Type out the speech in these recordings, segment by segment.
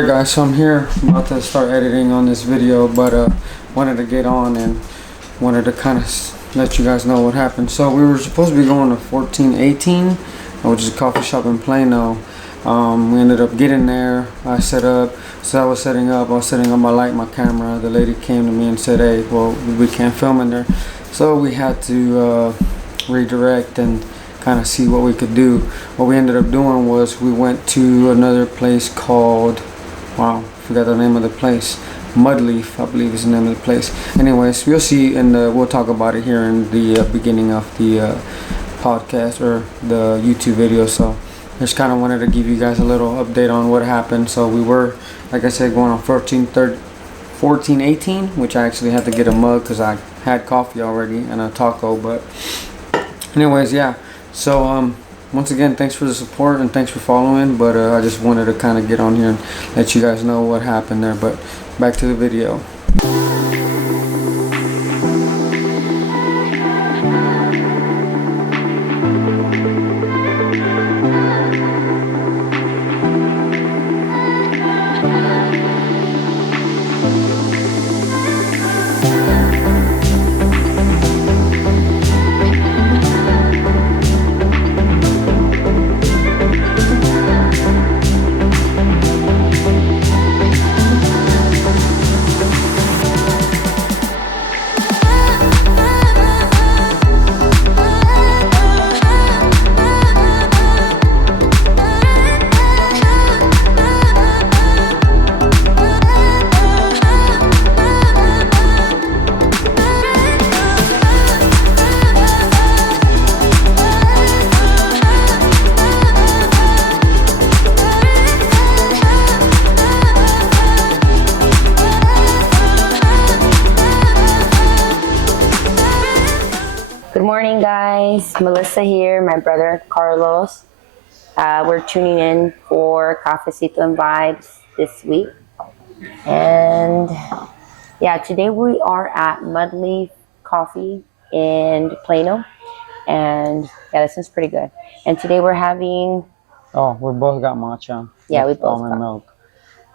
Alright guys, so I'm here. I'm about to start editing on this video, but wanted to get on and wanted to kind of let you guys know what happened. So we were supposed to be going to 1418, which is a coffee shop in Plano. We ended up getting there. I was setting up my light, my camera. The lady came to me and said, hey, well, we can't film in there. So we had to redirect and kind of see what we could do. What we ended up doing was we went to another place called, wow, forgot the name of the place. Mudleaf, I believe is the name of the place. Anyways, we'll see, and we'll talk about it here in the beginning of the podcast or the YouTube video. So just kind of wanted to give you guys a little update on what happened. So we were, like I said, going on 1418, which I actually had to get a mug because I had coffee already and a taco. But anyways, yeah. So once again, thanks for the support and thanks for following. But I just wanted to kind of get on here and let you guys know what happened there. But back to the video. Good morning, guys. Melissa here, my brother Carlos. We're tuning in for Cafecito&Vibes this week. And yeah, today we are at Mudleaf Coffee in Plano. And yeah, this one's pretty good. And today we're having... Oh, we both got matcha. Yeah, we both almond milk.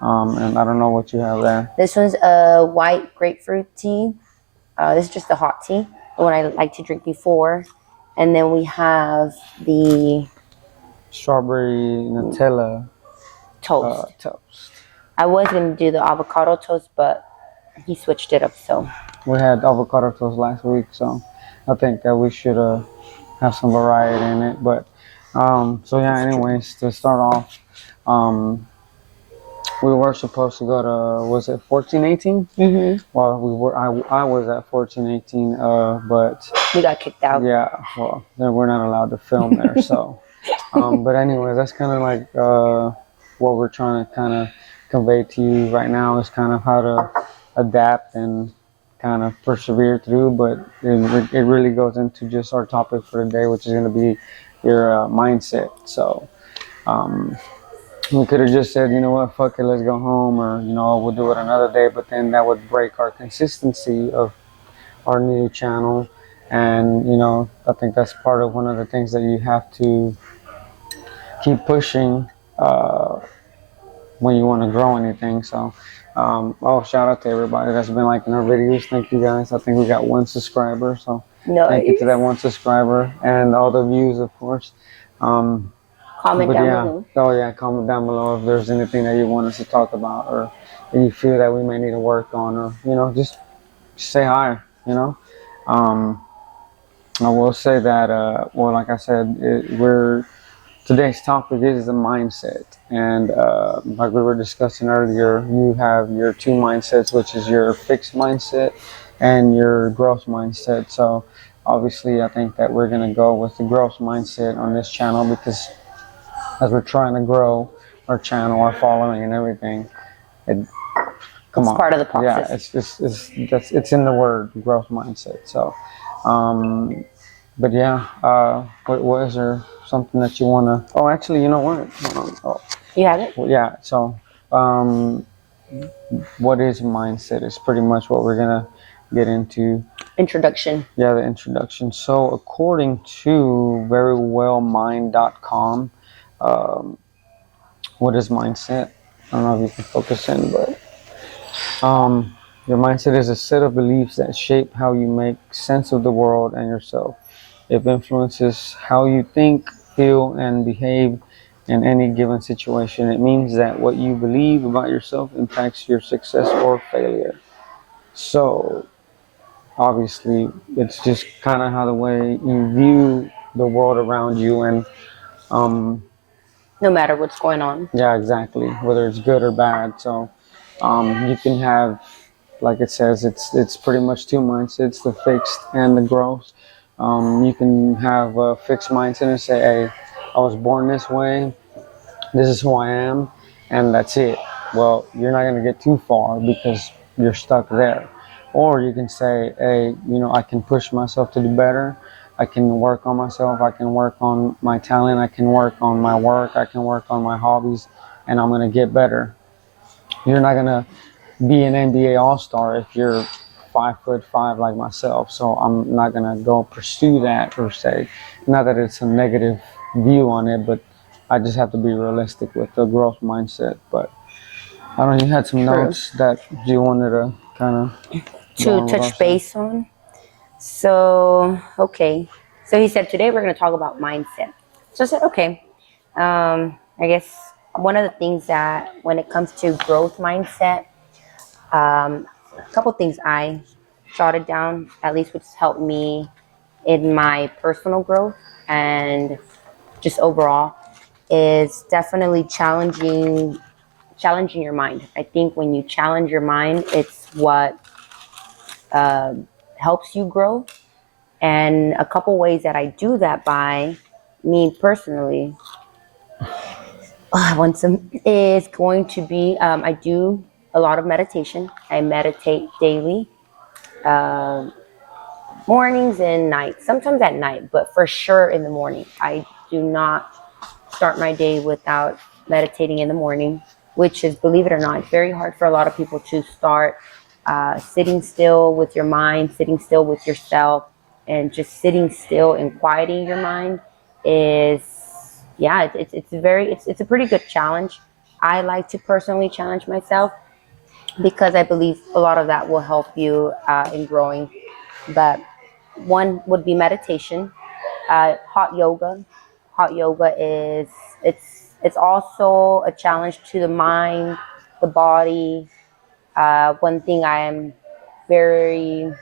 And I don't know what you have there. This one's a white grapefruit tea. This is just the hot tea, the one I like to drink before. And then we have the strawberry Nutella toast. Toast. I was going to do the avocado toast, but he switched it up. So we had avocado toast last week, so I think that we should have some variety in it. But so yeah, anyways, to start off, we were supposed to go to, was it 1418? Mm-hmm. Well, I was at 1418, but we got kicked out. Yeah, well, then we're not allowed to film there. So, but anyways, that's kind of like what we're trying to kind of convey to you right now is kind of how to adapt and kind of persevere through. But it really goes into just our topic for today, which is going to be your mindset. So, we could have just said, you know what, fuck it, let's go home, or, you know, we'll do it another day, but then that would break our consistency of our new channel. And, you know, I think that's part of one of the things that you have to keep pushing when you want to grow anything. So, shout out to everybody that's been liking our videos. Thank you guys. I think we got 1 subscriber, so thank you to that 1 subscriber and all the views, of course. Comment down below. Oh yeah, comment down below if there's anything that you want us to talk about, or if you feel that we may need to work on, or, you know, just say hi, you know. I will say that, well, like I said, today's topic is the mindset. And like we were discussing earlier, you have your 2 mindsets, which is your fixed mindset and your growth mindset. So obviously I think that we're going to go with the growth mindset on this channel, because as we're trying to grow our channel, our following and everything, it's part of the process. Yeah, it's in the word, growth mindset. So, but yeah, what is there something that you want to? Oh, actually, you know what? Oh, you have it? Well, yeah. So, what is mindset? Is pretty much what we're gonna get into. Introduction. Yeah, the introduction. So, according to verywellmind.com. What is mindset? I don't know if you can focus in, but your mindset is a set of beliefs that shape how you make sense of the world and yourself. It influences how you think, feel, and behave in any given situation. It means that what you believe about yourself impacts your success or failure. So, obviously, it's just kind of how the way you view the world around you, and No matter what's going on. yeah, exactly, whether it's good or bad. So, you can have, like it says, it's pretty much two mindsets: the fixed and the growth. You can have a fixed mindset and say, "Hey, I was born this way. This is who I am, and that's it." Well, you're not going to get too far because you're stuck there. Or you can say, "Hey, I can push myself to do better. I can work on myself. I can work on my talent. I can work on my work. I can work on my hobbies, and I'm going to get better." You're not going to be an NBA All-Star if you're 5'5" like myself. So I'm not gonna go pursue that per se. Not that it's a negative view on it, but I just have to be realistic with the growth mindset. But I don't know, you had some True. notes that you wanted to kind of To touch base on. So, okay. So he said, today we're going to talk about mindset. So I said, okay. I guess one of the things that when it comes to growth mindset, a couple things I jotted down, at least which helped me in my personal growth and just overall, is definitely challenging your mind. I think when you challenge your mind, it's what helps you grow. And a couple ways that I do that by me personally, want some is going to be I do a lot of meditation. I meditate daily, mornings and nights. Sometimes at night, but for sure in the morning. I do not start my day without meditating in the morning, which is, believe it or not, very hard for a lot of people to start sitting still with your mind, sitting still with yourself, and just sitting still and quieting your mind is, yeah, it's a pretty good challenge. I like to personally challenge myself because I believe a lot of that will help you in growing. But one would be meditation, hot yoga. Hot yoga is it's also a challenge to the mind, the body. One thing very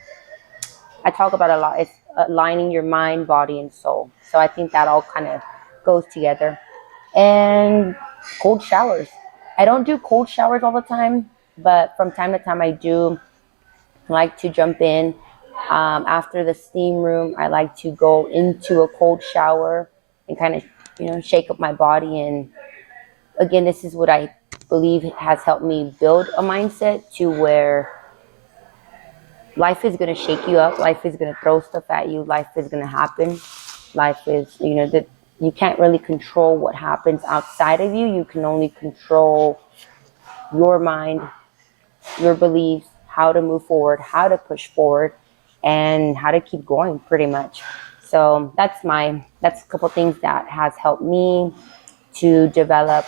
I talk about a lot is aligning your mind, body, and soul. So I think that all kind of goes together. And cold showers. I don't do cold showers all the time, but from time to time I do like to jump in. After the steam room, I like to go into a cold shower and kind of, shake up my body. And again, this is what I believe has helped me build a mindset to where life is going to shake you up. Life is going to throw stuff at you. Life is going to happen. Life is, that you can't really control what happens outside of you. You can only control your mind, your beliefs, how to move forward, how to push forward, and how to keep going pretty much. So that's a couple things that has helped me to develop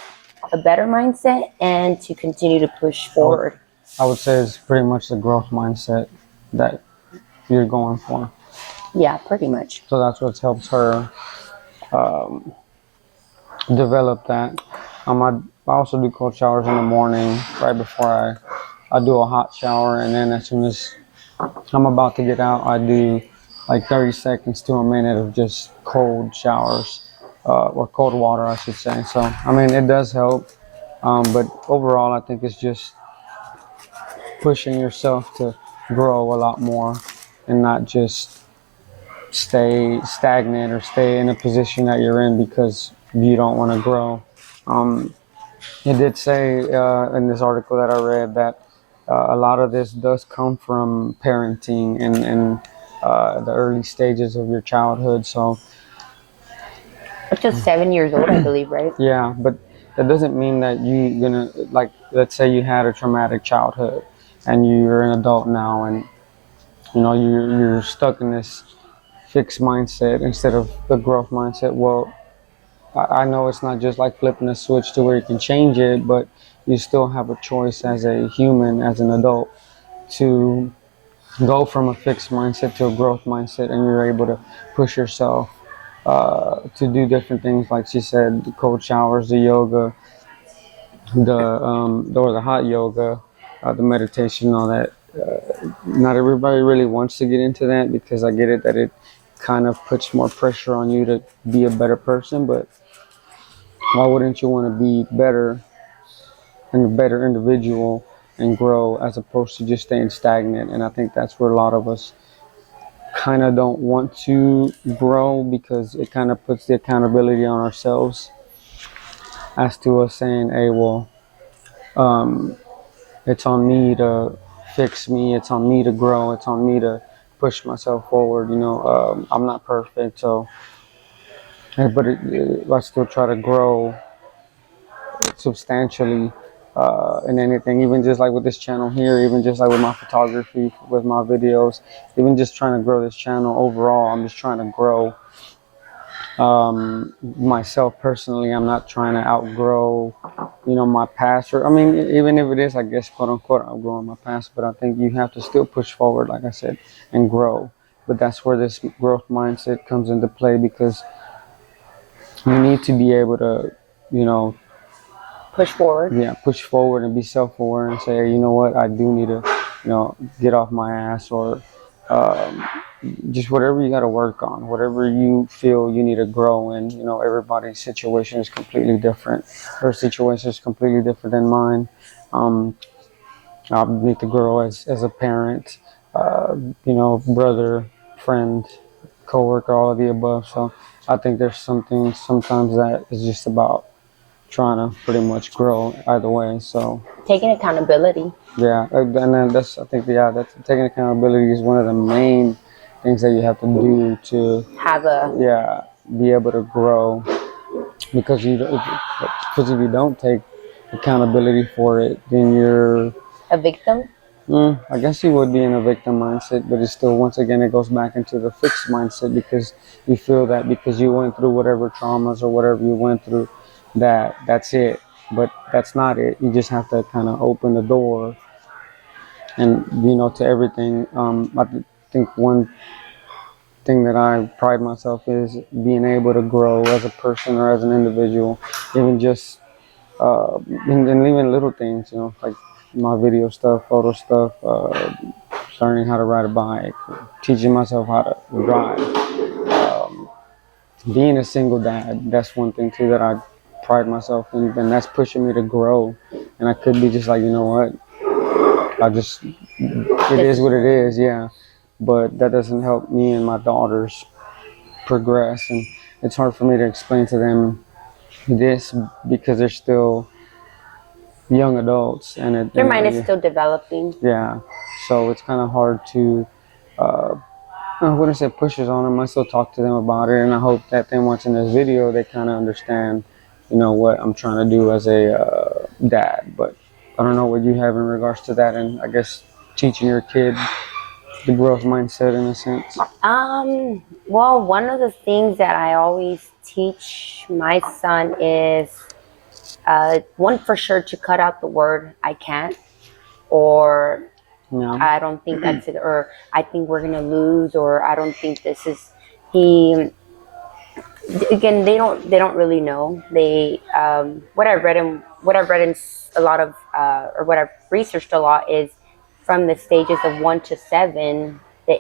a better mindset and to continue to push forward. I would say it's pretty much the growth mindset that you're going for. Yeah, pretty much. So that's what's helped her develop that. I also do cold showers in the morning right before I do a hot shower, and then as soon as I'm about to get out, I do like 30 seconds to a minute of just cold showers, or cold water, I should say. So, I mean, it does help, but overall, I think it's just pushing yourself to grow a lot more and not just stay stagnant or stay in a position that you're in because you don't want to grow. It did say in this article that I read that a lot of this does come from parenting and the early stages of your childhood. So Up to 7 years old, I believe, right? yeah, but that doesn't mean that you're gonna, like, let's say you had a traumatic childhood and you're an adult now, and you're stuck in this fixed mindset instead of the growth mindset. Well, I know it's not just like flipping a switch to where you can change it, but you still have a choice as a human, as an adult, to go from a fixed mindset to a growth mindset, and you're able to push yourself to do different things, like she said, the cold showers, the yoga, or the hot yoga, the meditation, all that. Not everybody really wants to get into that, because I get it that it kind of puts more pressure on you to be a better person, but why wouldn't you want to be better and a better individual and grow, as opposed to just staying stagnant? And I think that's where a lot of us kind of don't want to grow, because it kind of puts the accountability on ourselves, as to us saying, hey, well, it's on me to fix me, it's on me to grow, it's on me to push myself forward. I'm not perfect, so but I still try to grow substantially in anything, even just like with this channel here, even just like with my photography, with my videos, even just trying to grow this channel overall. I'm just trying to grow myself personally. I'm not trying to outgrow, my past, or I mean, even if it is, I guess, quote unquote, outgrowing my past. But I think you have to still push forward, like I said, and grow. But that's where this growth mindset comes into play, because you need to be able to, Push forward. yeah, push forward and be self-aware and say, you know what, I do need to, get off my ass, or um, just whatever you got to work on, whatever you feel you need to grow in. Everybody's situation is completely different. Her situation is completely different than mine. I need to grow as a parent, brother, friend, coworker, all of the above. So I think there's something sometimes that is just about trying to pretty much grow either way. So Taking accountability. yeah, and then that's, I think, yeah, that's, taking accountability is one of the main things that you have to do to Have a be able to grow, because if you don't take accountability for it, then you're victim. I guess you would be in a victim mindset, but it's still, once again, it goes back into the fixed mindset, because you feel that because you went through whatever traumas or whatever you went through, that's it. But that's not it. You just have to kind of open the door, and to everything. I think one thing that I pride myself is being able to grow as a person or as an individual, even just and even little things, like my video stuff, photo stuff, learning how to ride a bike, teaching myself how to drive, being a single dad. That's one thing too that I pride myself in, and that's pushing me to grow. And I could be just like, what, it is what it is, yeah. But that doesn't help me and my daughters progress, and it's hard for me to explain to them this, because they're still young adults, and Their mind is still developing. yeah. So it's kind of hard to, I wouldn't say pushes on them. I still talk to them about it, and I hope that them watching this video, they kind of understand, what I'm trying to do as a dad. But I don't know what you have in regards to that, and I guess teaching your kid the growth mindset in a sense. Well, one of the things that I always teach my son is one, for sure, to cut out the word "I can't," or "I don't think that's it," or "I think we're gonna lose," or "I don't think this is." Again, they don't really know. They what I've read in a lot of or what I've researched a lot is from the stages of 1 to 7, the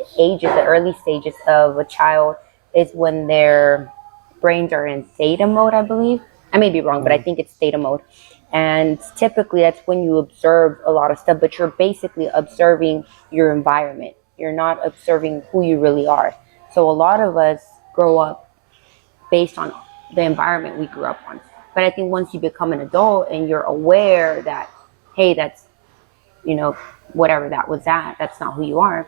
early stages of a child is when their brains are in theta mode, I believe. I may be wrong, but I think it's theta mode. And typically that's when you observe a lot of stuff, but you're basically observing your environment. You're not observing who you really are. So a lot of us grow up based on the environment we grew up on. But I think once you become an adult and you're aware that, hey, that's, whatever that was that's not who you are,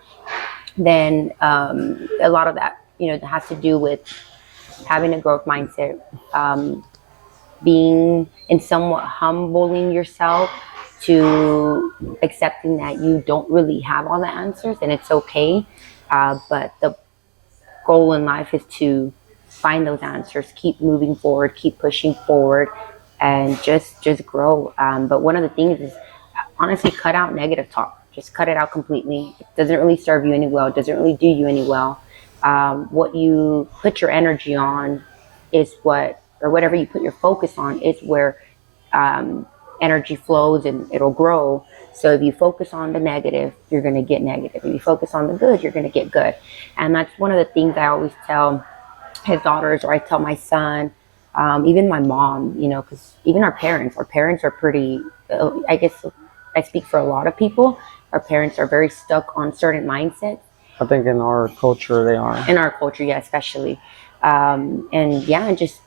then a lot of that, has to do with having a growth mindset, being and somewhat humbling yourself to accepting that you don't really have all the answers, and it's okay. But the goal in life is to find those answers, keep moving forward, keep pushing forward, and just grow. But one of the things is honestly cut out negative talk. Just cut it out completely. It doesn't really serve you any well. It doesn't really do you any well. What you put your energy on is what, or whatever you put your focus on is where energy flows and it'll grow. So if you focus on the negative, you're going to get negative. If you focus on the good, you're going to get good. And that's one of the things I always tell his daughters, or I tell my son, even my mom, because even our parents are pretty, I guess I speak for a lot of people. Our parents are very stuck on certain mindsets. I think in our culture they are. In our culture, yeah, especially. And just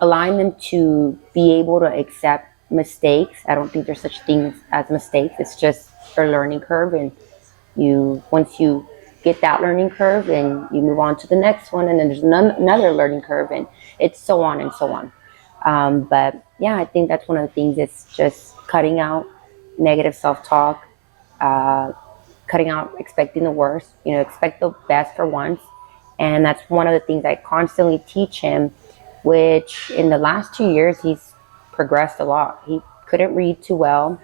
allowing them to be able to accept mistakes. I don't think there's such things as mistakes. It's just a learning curve, and once you get that learning curve, and you move on to the next one, and then there's another learning curve, and it's so on and so on. But yeah, I think that's one of the things. It's just cutting out negative self-talk, cutting out expecting the worst. Expect the best for once, and that's one of the things I constantly teach him. Which in the last 2 years, he's progressed a lot. He couldn't read too well.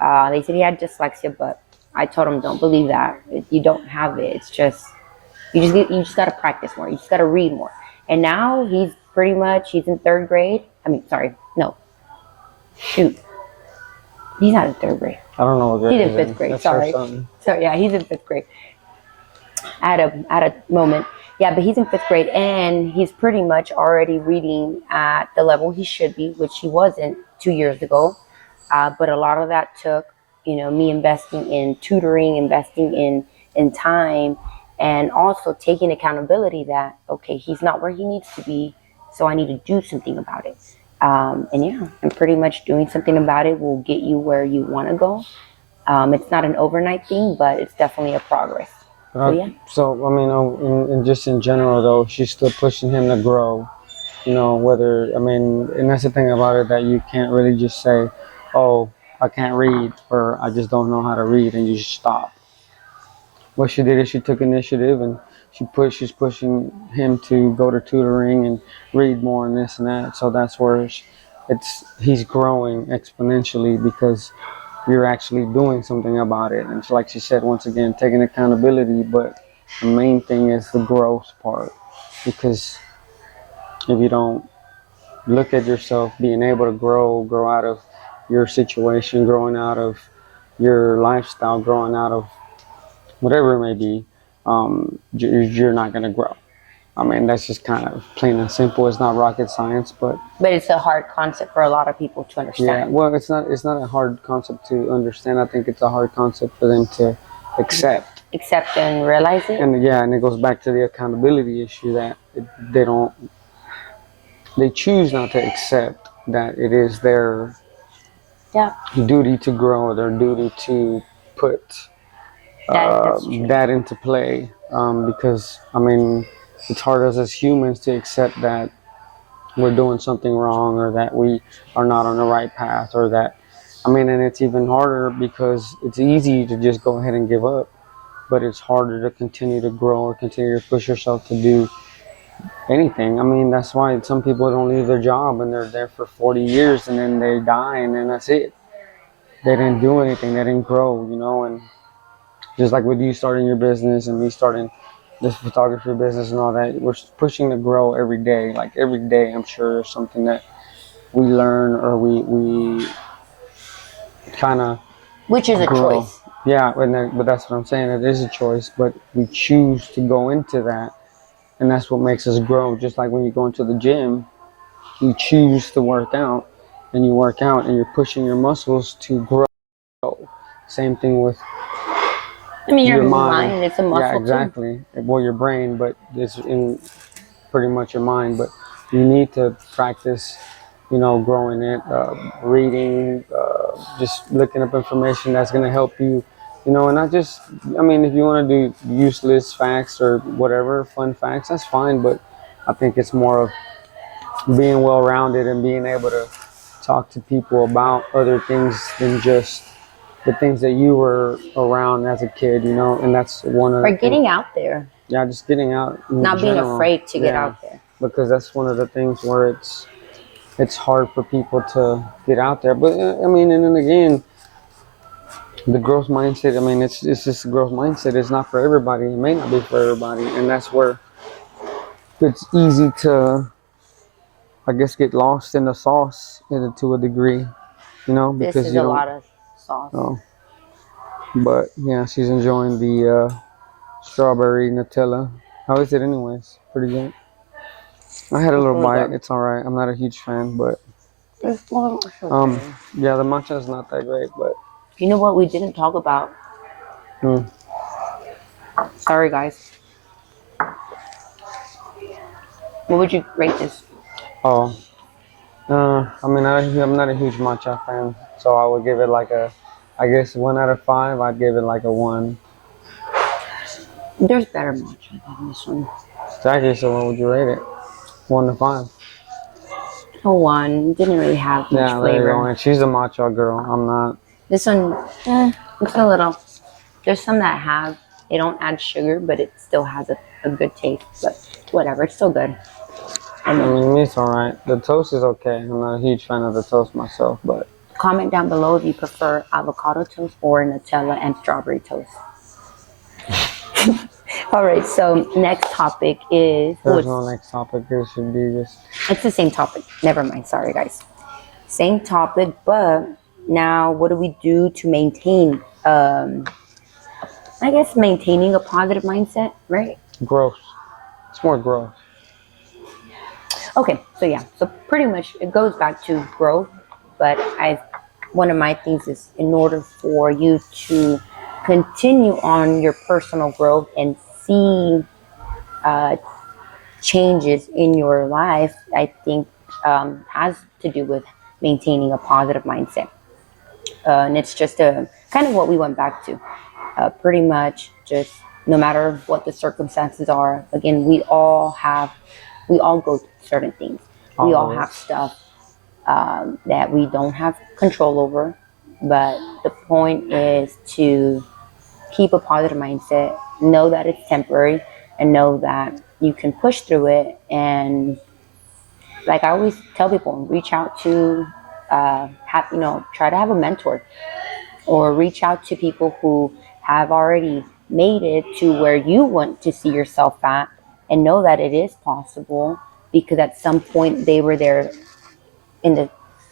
They said he had dyslexia, but I told him, don't believe that. You don't have it. It's just, you just got to practice more. You just got to read more. And now he's in third grade. Shoot. He's not in third grade. I don't know what grade he's in fifth grade. Sorry. So yeah, he's in fifth grade. At a moment. Yeah, but he's in fifth grade, and he's pretty much already reading at the level he should be, which he wasn't 2 years ago. But a lot of that took, me investing in tutoring, investing in time, and also taking accountability that, okay, he's not where he needs to be, so I need to do something about it. And pretty much doing something about it will get you where you want to go. It's not an overnight thing, but it's definitely a progress. So I mean, just in general though, she's still pushing him to grow. And that's the thing about it, that you can't really just say, "Oh, I can't read," or "I just don't know how to read," and you just stop. What she did is she took initiative, and she's pushing him to go to tutoring and read more and this and that. So that's where he's growing exponentially, because you're actually doing something about it. And like she said, once again, taking accountability. But the main thing is the growth part, because if you don't look at yourself being able to grow out of your situation, growing out of your lifestyle, growing out of whatever it may be, you're not going to grow. I mean, that's just kind of plain and simple. It's not rocket science, but it's a hard concept for a lot of people to understand. Yeah, well, it's not a hard concept to understand. I think it's a hard concept for them to accept and realize it. And it goes back to the accountability issue, that they choose not to accept that it is their duty to grow, their duty to put that into play, because it's hard as humans to accept that we're doing something wrong, or that we are not on the right path, or that, and it's even harder because it's easy to just go ahead and give up, but it's harder to continue to grow or continue to push yourself to do anything. That's why some people don't leave their job and they're there for 40 years and then they die, and then that's it. They didn't do anything, they didn't grow, and just like with you starting your business and me starting this photography business and all that, we're pushing to grow every day. Like every day, I'm sure there's something that we learn, or we kind of, which is grow. A choice. Yeah, but that's what I'm saying. It is a choice, but we choose to go into that, and that's what makes us grow. Just like when you go into the gym, you choose to work out, and you work out, and you're pushing your muscles to grow. Same thing with your mind. It's a muscle. Yeah, exactly. Too. Well, your brain, but it's in pretty much your mind. But you need to practice, growing it, reading, just looking up information that's going to help you, and not just, if you want to do useless facts or whatever, fun facts, that's fine. But I think it's more of being well-rounded and being able to talk to people about other things than just the things that you were around as a kid, and that's one of the getting out there. Yeah, just getting out. Not being afraid to get out there. Because that's one of the things where it's, it's hard for people to get out there. But I mean, and then again, the growth mindset, I mean, it's just a growth mindset. It's not for everybody. It may not be for everybody. And that's where it's easy to, I guess, get lost in the sauce to a degree, you know, This because is you a don't. lot of sauce. Oh, but yeah, she's enjoying the strawberry Nutella. How is it, anyways? Pretty good. I had a It's little really bite. good. It's all right. I'm not a huge fan, but It's okay. yeah, the matcha is not that great, but You know what we didn't talk about? hmm. Sorry, guys. What would you rate this? Oh, I mean, I'm not a huge matcha fan, so I would give it like a, I guess 1 out of 5. I'd give it like a 1. There's better matcha than this one. Exactly. So what would you rate it? 1 to 5. A 1. Didn't really have much Yeah, there you go. flavor. And she's a matcha girl. I'm not. This one, it's a little. There's some that have, they don't add sugar, but it still has a good taste. But whatever, it's still good. I mean, it's all right. The toast is okay. I'm not a huge fan of the toast myself, but Comment down below if you prefer avocado toast or Nutella and strawberry toast. All right, so next topic is... there's no next topic. It should be just... It's the same topic. Never mind. Sorry, guys. Same topic, but now what do we do to maintain, I guess, maintaining a positive mindset, right? growth. It's more growth. Okay, so yeah, so pretty much it goes back to growth, but one of my things is in order for you to continue on your personal growth and see changes in your life, I think has to do with maintaining a positive mindset. And it's just a kind of what we went back to. Pretty much just no matter what the circumstances are, again, we all go through certain things. We all have stuff that we don't have control over. But the point is to keep a positive mindset, know that it's temporary, and know that you can push through it. And like I always tell people, reach out to, try to have a mentor or reach out to people who have already made it to where you want to see yourself at, and know that it is possible because at some point they were there in the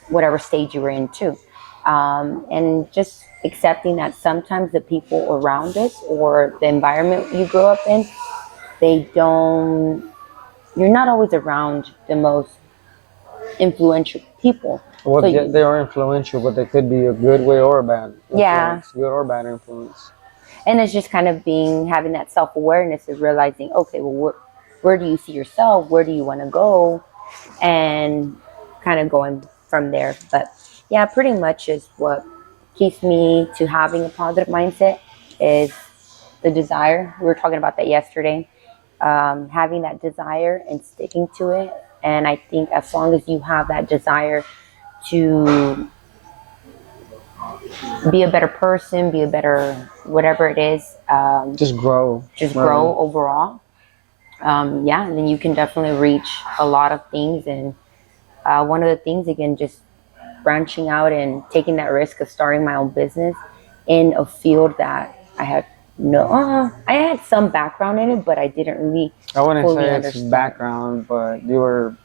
whatever stage you were in too. And just accepting that sometimes the people around us or the environment you grew up in, you're not always around the most influential people. Well, So they are influential, but they could be a good way or a bad influence. Yeah. Good or bad influence. And it's just kind of having that self-awareness of realizing, okay, well, where do you see yourself? Where do you want to go? And kind of going from there. But yeah, pretty much is what keeps me to having a positive mindset is the desire. We were talking about that yesterday. Having that desire and sticking to it. And I think as long as you have that desire to be a better person, be a better whatever it is, just grow. Grow overall. And then you can definitely reach a lot of things. And one of the things, again, just branching out and taking that risk of starting my own business in a field that I had I had some background in it, but I didn't really. I wouldn't fully say understand. it's background, but you were.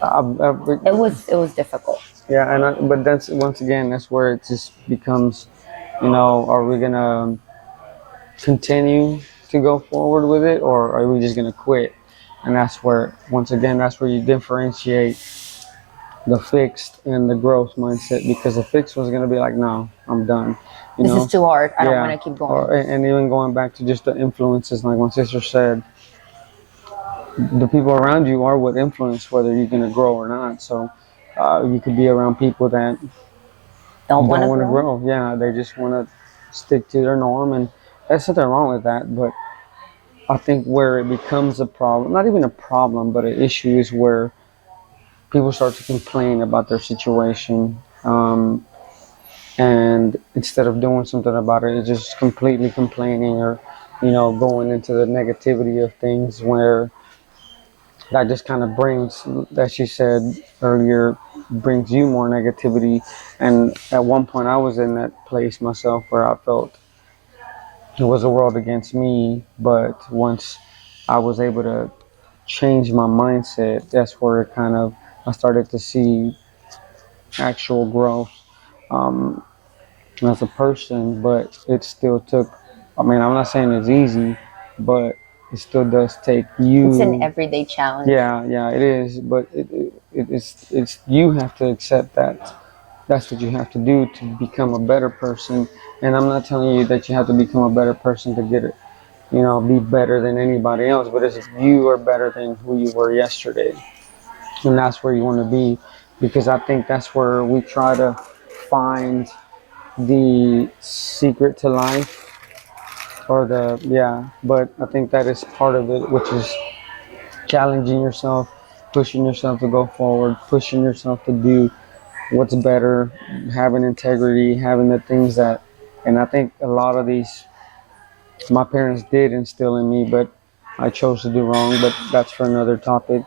It was difficult. Yeah, but that's once again that's where it just becomes, are we gonna continue to go forward with it, or are we just gonna quit? And that's where once again that's where you differentiate the fixed and the growth mindset, because the fixed was gonna be like, no, I'm done. This is too hard. I don't want to keep going. And even going back to just the influences, like my sister said, the people around you are what influence whether you're going to grow or not. So you could be around people that Don't want to grow. Yeah, they just want to stick to their norm, and there's nothing wrong with that. But I think where it becomes a problem, not even a problem, but an issue, is where people start to complain about their situation. And instead of doing something about it, it's just completely complaining or, going into the negativity of things, where that just kind of brings, as you said earlier, brings you more negativity. And at one point I was in that place myself where I felt it was a world against me. But once I was able to change my mindset, that's where it kind of, I started to see actual growth um, as a person. But it still took, I mean, I'm not saying it's easy, but it still does take It's an you. everyday challenge. Yeah, it is. But it's you have to accept that that's what you have to do to become a better person. And I'm not telling you that you have to become a better person to get it, be better than anybody else, but it's you are better than who you were yesterday. And that's where you want to be, because I think that's where we try to find the secret to life, or but I think that is part of it, which is challenging yourself, pushing yourself to go forward, pushing yourself to do what's better, having integrity, having the things that, and I think a lot of these my parents did instill in me, but I chose to do wrong. But that's for another topic.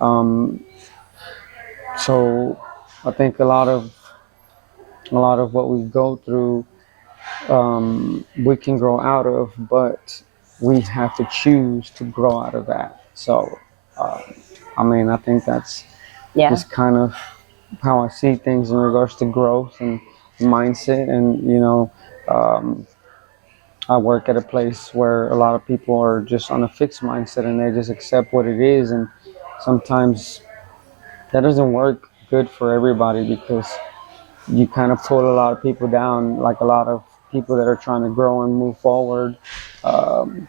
Um, so I think a lot of what we go through, we can grow out of, but we have to choose to grow out of that. So, uh, I mean, I think that's Yeah. just kind of how I see things in regards to growth and mindset. And I work at a place where a lot of people are just on a fixed mindset and they just accept what it is. And sometimes that doesn't work good for everybody, because you kind of pull a lot of people down, like a lot of people that are trying to grow and move forward. Um,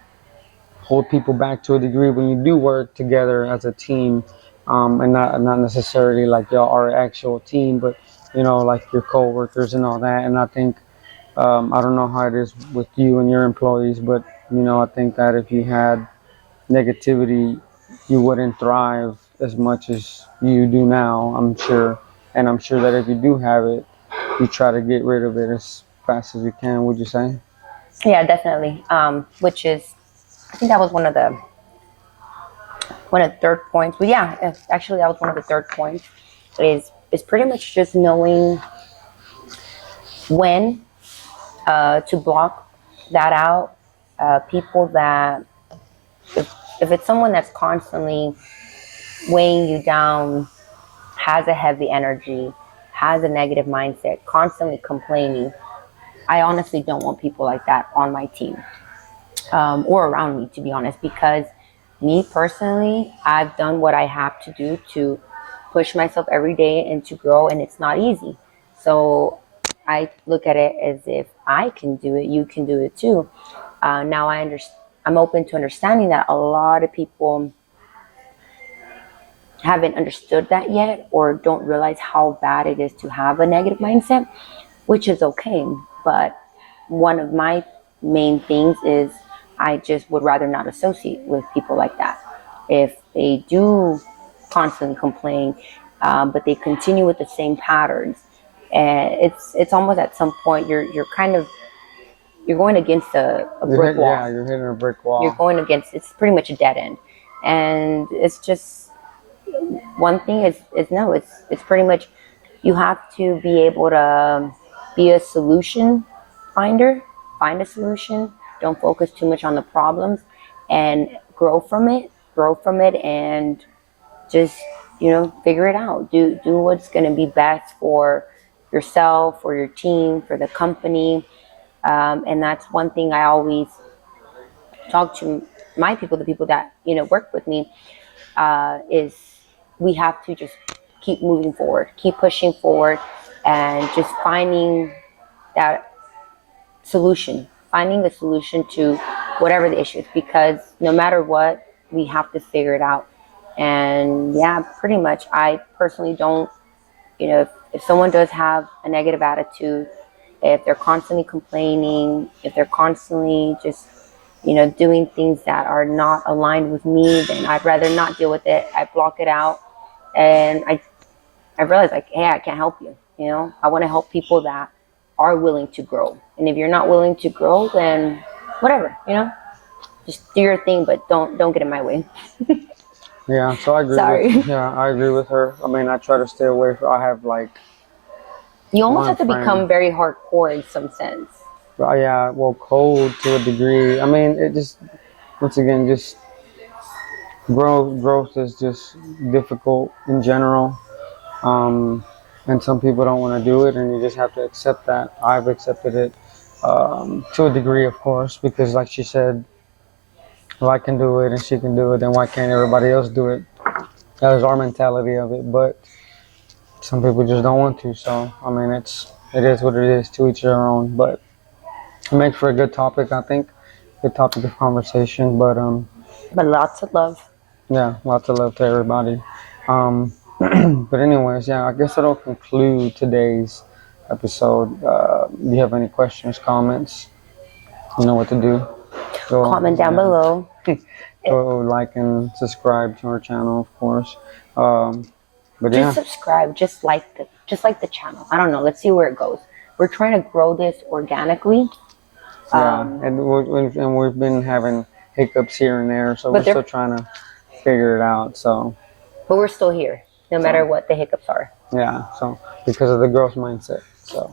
Hold people back to a degree when you do work together as a team, and not necessarily like y'all are an actual team, but like your coworkers and all that. And I think I don't know how it is with you and your employees, but I think that if you had negativity, you wouldn't thrive as much as you do now, I'm sure. And I'm sure that if you do have it, you try to get rid of it as fast as you can, would you say? Yeah, definitely. Which is, I think that was one of the third points. But yeah, actually, that was one of the third points. Is pretty much just knowing when to block that out. People that, if it's someone that's constantly weighing you down, has a heavy energy, has a negative mindset, constantly complaining, I honestly don't want people like that on my team, or around me, to be honest, because me personally, I've done what I have to do to push myself every day and to grow, and it's not easy. So I look at it as, if I can do it, you can do it too. Now I'm open to understanding that a lot of people haven't understood that yet, or don't realize how bad it is to have a negative mindset, which is okay. But one of my main things is, I just would rather not associate with people like that. If they do constantly complain, but they continue with the same patterns, and it's almost at some point you're kind of, you're going against a brick wall. Yeah, you're hitting a brick wall. You're going against, it's pretty much a dead end. And it's just, one thing is no, it's pretty much, you have to be able to be a solution finder, find a solution, don't focus too much on the problems, and grow from it, and just, figure it out. Do what's going to be best for yourself, for your team, for the company. And that's one thing I always talk to my people, the people that work with me, is we have to just keep moving forward, keep pushing forward, and just finding that solution, finding a solution to whatever the issue is, because no matter what, we have to figure it out. And yeah, pretty much, I personally don't, if someone does have a negative attitude, if they're constantly complaining, if they're constantly just, doing things that are not aligned with me, then I'd rather not deal with it. I block it out. And I realized, like, hey, I can't help you. I want to help people that are willing to grow. And if you're not willing to grow, then whatever, just do your thing, but don't get in my way. Yeah, so I agree. Sorry. I agree with her. I mean, I try to stay away from. I have like. You almost have to friend. become very hardcore in some sense. Yeah, well, cold to a degree. I mean, it just once again just growth is just difficult in general. And some people don't want to do it, and you just have to accept that. I've accepted it to a degree, of course, because like she said, if I can do it and she can do it, then why can't everybody else do it? That is our mentality of it, but some people just don't want to. So I mean, it is what it is. To each their own. But it makes for a good topic, I think. Good topic of conversation. But lots of love. yeah, lots of love to everybody. But anyways, yeah, I guess that'll conclude today's episode. Do you have any questions, comments? You know what to do. Comment down below. Go like and subscribe to our channel, of course. But just subscribe, just like the channel. I don't know. Let's see where it goes. We're trying to grow this organically. Yeah, and we've been having hiccups here and there, so we're still trying to figure it out. So, but we're still here, no matter what the hiccups are. Yeah, so because of the growth mindset. So,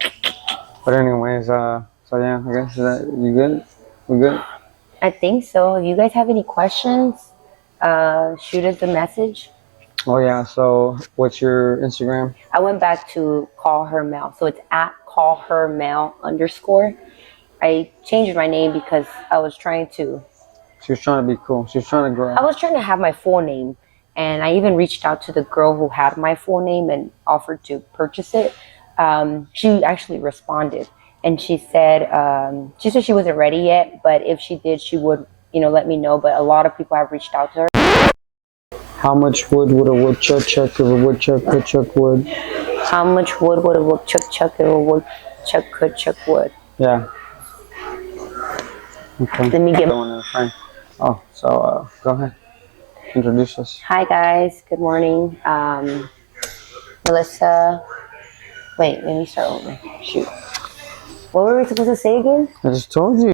but anyways, so yeah, I guess you good? We good? I think so. If you guys have any questions, shoot us a message. Oh yeah. So, what's your Instagram? I went back to Call Her Mel, so it's at @callhermel_. I changed my name because I was trying to. She was trying to be cool. She was trying to grow. I was trying to have my full name, and I even reached out to the girl who had my full name and offered to purchase it. She actually responded, and she said she wasn't ready yet, but if she did, she would, let me know. But a lot of people have reached out to her. How much wood would a woodchuck chuck if a woodchuck could chuck wood? How much wood would a woodchuck chuck if a woodchuck could chuck wood? Yeah. Okay. Let me get. Oh, so go ahead. Introduce us. Hi guys. Good morning. Melissa. Wait, let me start over. Shoot. What were we supposed to say again? I just told you.